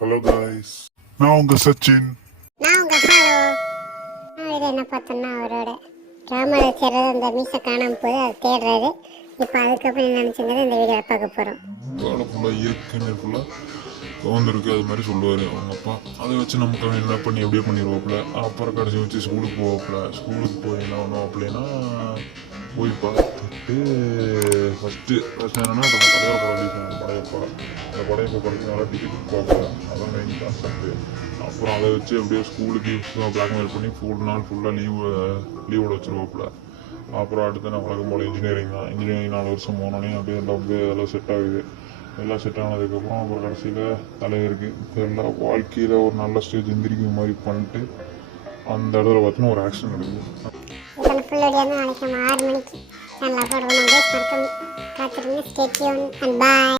Hello guys, நான் உங்க சச்சின். நான் உங்க ஹலோ. இது என்ன பார்த்தோம்னா அவரோட ராமரை சேர்றது அந்த மீசை காணாமல் போது அதை தேடுறாரு. இப்போ அதுக்கப்புறம் என்ன நினச்சிங்கிறது இந்த வீடியோ பார்க்க போகிறோம். வேலை ஃபுல்லாக இயற்கை ஃபுல்லாக கவுந்திருக்கு அது மாதிரி சொல்லுவார் அவங்க அப்பா. அதை வச்சு நமக்கு அவன் என்ன பண்ணி எப்படியே பண்ணிடுவாப்புல. அப்புறம் கடைசி வச்சு ஸ்கூலுக்கு போவாப்புல. ஸ்கூலுக்கு போய் என்ன பண்ணுவாப்புலன்னா போய் பார்த்துட்டு ஃபஸ்ட்டு என்னென்னா அந்த படையப்பா ரிலீஸ் ஆகும். படையப்பா அந்த படையப்பா படத்துனால டிக்கெட் பார்ப்பேன், அதான் மெயின் கான்செப்ட்டு. அப்புறம் அதை வச்சு அப்படியே ஸ்கூலுக்கு பிளாக்மெயில் பண்ணி நாள் ஃபுல்லாக லீவோட வச்சுருவாப்புல. அப்புறம் அடுத்து நான் வழக்கம் போல் இன்ஜினியரிங் தான். இன்ஜினியரிங் 4 வருஷம் போனோடனே அப்படியே எல்லாம் செட் ஆகுது. எல்லாம் செட் ஆனதுக்கப்புறம் அப்புறம் கடைசியில் தலைவருக்கு எல்லாம் வாழ்க்கையில் ஒரு நல்ல ஸ்டேஜ் எந்திரிக்கிற மாதிரி பண்ணிட்டு அந்த இடத்துல பார்த்தீங்கன்னா ஒரு ஆக்சிடென்ட் நடக்குது. இதோட ஃபுல் வீடியோ வந்து நாளைக்கு நம்ம 6 மணிக்கு சேனலில் போடுவோம். காத்திருங்க. Stay tuned and bye.